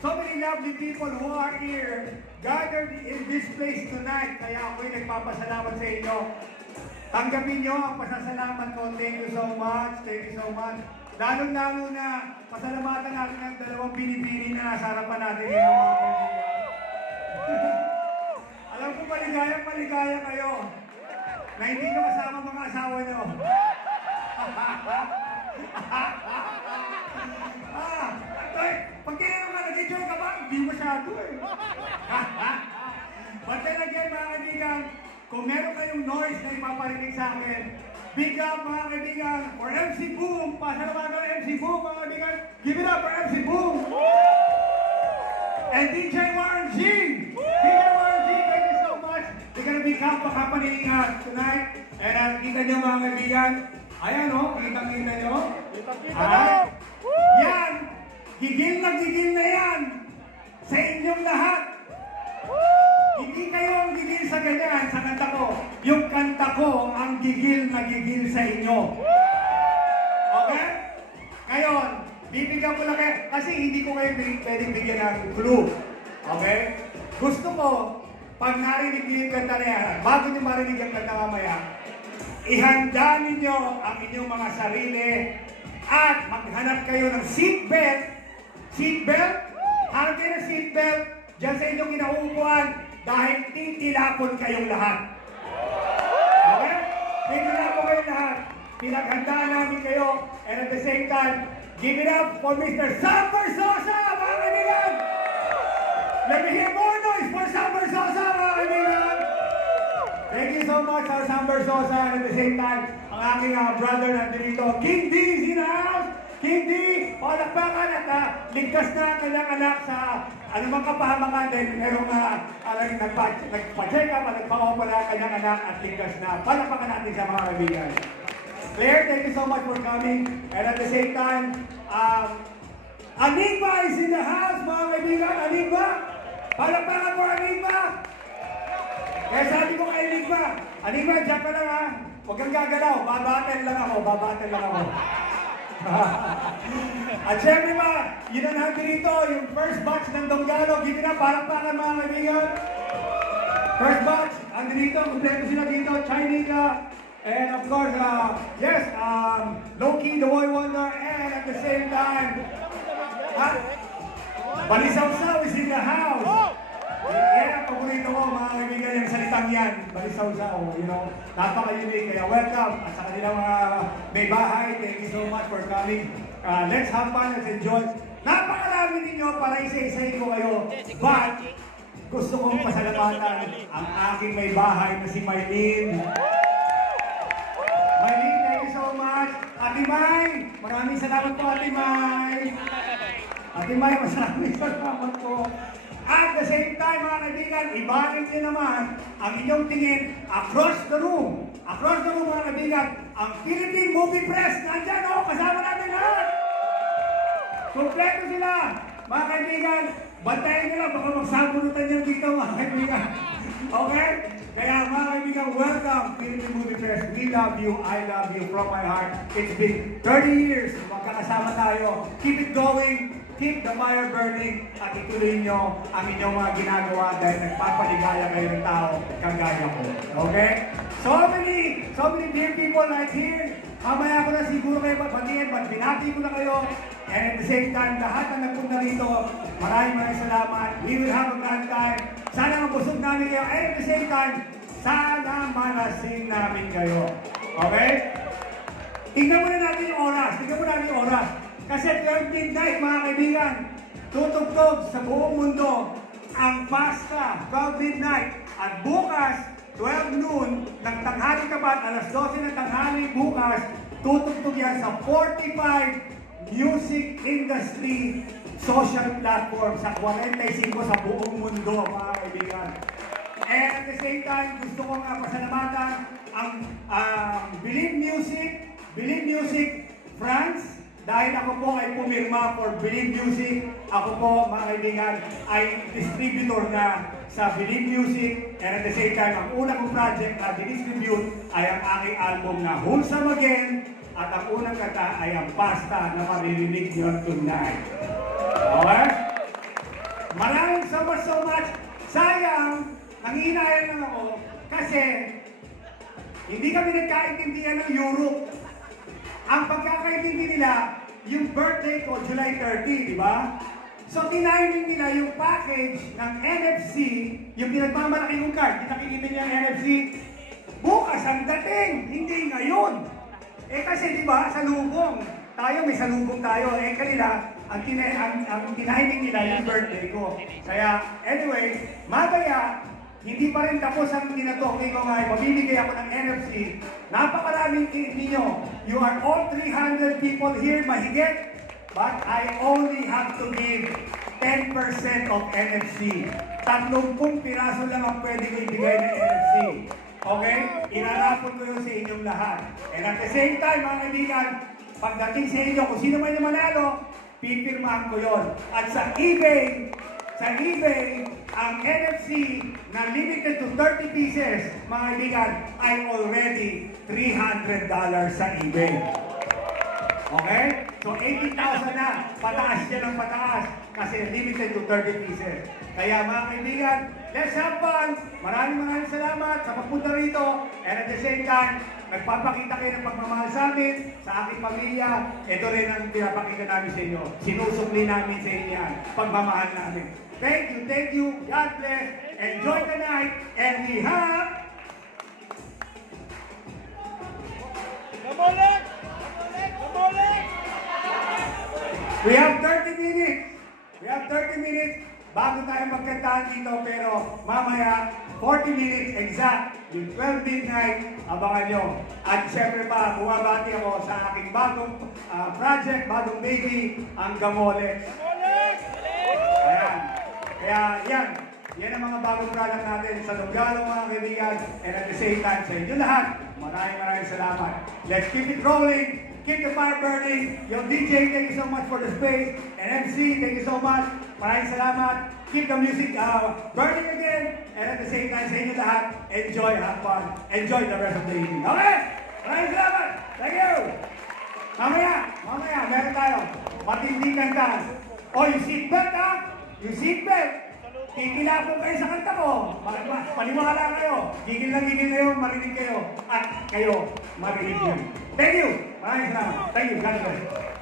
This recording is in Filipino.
so many lovely people who are here, gathered in this place tonight. Kaya ako'y nagpapasalamat sa inyo. Tanggapin nyo ang pasasalamat ko. Thank you so much. Thank you so much. Lalo-lalo na, pasalamatan natin ang dalawang pinipili na nasa harapan natin ngayon, mga kaibigan. Alam ko maligaya kayo na hindi nyo kasama mga asawa nyo. Pag tinanong ka, nag-enjoy ka ba? Hindi masyado eh. But then again, mga kaibigan, kung meron kayong noise na ipaparinig sa akin, big up mga kaibigan for MC Boom. Pasalamatan ng MC Boom, mga kaibigan. Give it up for MC Boom. And DJ Warren G. DJ Warren G, thank you so much. They're gonna be happening tonight. And kita nyo mga kaibigan, ayan o, kita nyo. Yan, gigil na yan sa inyong lahat. Hindi kayo ang gigil sa ganyan, sa kanta ko. Yung kanta ko ang gigil na gigil sa inyo. Okay? Ngayon, bibigyan ko lang kayo, kasi hindi ko kayo pwedeng bigyan ng clue. Okay? Gusto ko, pag narinig niyo yung kanta na yan, bago niyo marinig ang kanta mamaya, ihanda ninyo ang inyong mga sarili at maghanap kayo ng seatbelt. Seatbelt? Hanap kayo ng seatbelt dyan sa inyong kinauupuan dahil titilapon kayong lahat. Okay? Titilapon kayong lahat. Pinaghandaan namin kayo and at the same time, give it up for Mr. Sam Versosa, mga kaibigan! Let me hear more noise for Sam Versosa, mga kaibigan! Thank you so much, Sam Versosa, and at the same time, ang aking brother nandito, King D is in the house! King D, palakpakan at ligtas na ang kanyang anak sa anumang kapahamakan dahil merong nagpa-check up at nagpa-opera ang kanyang anak at ligtas na. Palakpakan natin sa mga kaibigan. Claire, thank you so much for coming. And at the same time, Anigma is in the house, mga kaibigan. Anigma! Palakpakan for Anigma! Kaya sabi ko kay Anigma, dyan ka lang ha. Huwag kang gagalaw. Babatel lang ako. At syempre yun ang natin dito, yung first batch ng Donggalo. Give it up, palakpakan mga kaibigan. First batch, andito, kompleto sila dito, Chinita, and of course, yes, Loki, the Boy Wonder, and at the same time, Balisaw-saw is in the house. Yan ang paborito ko mga kaibigan, yung salitang yan, Balisaw-saw, you know, napaka-unique. Kaya welcome at sa kanilang mga may bahay. Thank you so much for coming. Let's have fun, let's enjoy. Napakarami ninyo para isa-isahin ko kayo. But, gusto kong pasalamatan ang aking may bahay na si Maylene. Maylene, thank you so much. Ate May, maraming salamat po Ate May. Ate May, maraming salamat po. At the same time, mga kaibigan, ibahin niyo naman ang inyong tingin across the room. Across the room, mga kaibigan, ang Philippine Movie Press. Nandyan, kasama natin lahat. Kompleto sila. Mga kaibigan, bantayan nyo lang, baka magsabunutan yan dito, mga kaibigan. Okay? Kaya mga kaibigan, welcome, Philippine Movie Press. We love you, I love you from my heart. It's been 30 years, magkakasama tayo. Keep it going. Keep the fire burning at ituloy nyo ang inyong mga ginagawa dahil nagpapaligaya kayo ng tao kagaya ko. Okay? So many dear people right here. Mamaya ko na siguro kayo papatingin, but binati ko na kayo. And at the same time, lahat na nagpunta rito, maraming salamat. We will have a grand time. Sana mabusog namin kayo. And at the same time, sana manasing namin kayo. Okay? Tingnan muna natin yung oras. Kasi 12 midnight, mga kaibigan, tutugtog sa buong mundo ang pasta, 12 midnight. At bukas, 12 noon, ng tanghali tapat, alas 12 ng tanghali bukas, tutugtog yan sa 45 music industry social platform sa 45 sa buong mundo, mga kaibigan. And at the same time, gusto kong pasalamatan ang Believe Music France. Dahil ako po ay pumirma for Believe Music, ako po mga kaibigan ay distributor na sa Believe Music. And at the same time, ang unang kong project na distribute ay ang aking album na Wholesome Again. At ang unang kanta ay ang Pasta na maririnig nyo tonight. Okay? so much. Sayang, nangihinayang lang ako kasi hindi kami nagkaintindihan ng Europe. Ang pagkakaintindi nila, yung birthday ko, July 30, di ba? So, tiniming nila yung package ng NFC, yung pinagmamalaki yung card. Nakikita niya ang NFC, bukas ang dating, hindi ngayon. Eh kasi di ba, salubong. Tayo, may salubong tayo. Eh kanila, ang tiniming nila yung birthday ko. Kaya, anyway, mamaya, hindi pa rin tapos ang tinatoke ko nga. Mamimigay ako ng NFC. Napakaraming ninyo. You are all 300 people here, mahigit. But I only have to give 10% of NFC. 30 piraso lang ang pwedeng ibigay ng NFC. Okay? Inarapon ko yun sa inyong lahat. And at the same time, mga kaibigan, pagdating sa inyo, kung sino man yung manalo, pipirmahan ko yon. At sa eBay, ang NFC na limited to 30 pieces, mga kaibigan, ay already $300 sa eBay. Okay? So 80,000 na. Pataas siya ng pataas. Kasi limited to 30 pieces. Kaya mga kaibigan, let's have fun. Maraming salamat sa pagpunta rito. And at the same time, nagpapakita kayo ng pagmamahal sa amin, sa aking pamilya. Ito rin ang pinapakita namin sa inyo. Sinusukli namin sa inyo yan. Pagmamahal namin. Thank you. God bless. Enjoy the night. And we have... We have 30 minutes bago tayo magkantahan dito, pero mamaya 40 minutes exact, yung 12 midnight, abangan nyo. At syempre pa, bumabati ako sa aking bagong project, bagong baby, ang Gamolex. Ayan. Kaya yan ang mga bagong product natin sa Lunggalo, mga kaibigan, and at the same time sa inyo lahat, maraming salamat. Let's keep it rolling. Keep the fire burning. Yung DJ, thank you so much for the space. And MC, thank you so much. Maraming salamat. Keep the music burning again. And at the same time, sa inyo lahat, enjoy, have fun. Enjoy the rest of the evening. Okay? Maraming salamat. Thank you. Mamaya, meron tayo. Matindi kanta. O, yung seatbelt ha? Yung seatbelt. Kikilapon kayo sa kanta ko. Paniwala kayo. Gigil kayo, marinig kayo. At kayo, marinig yun. Thank you. Maraming salamat. Thank you. God bless.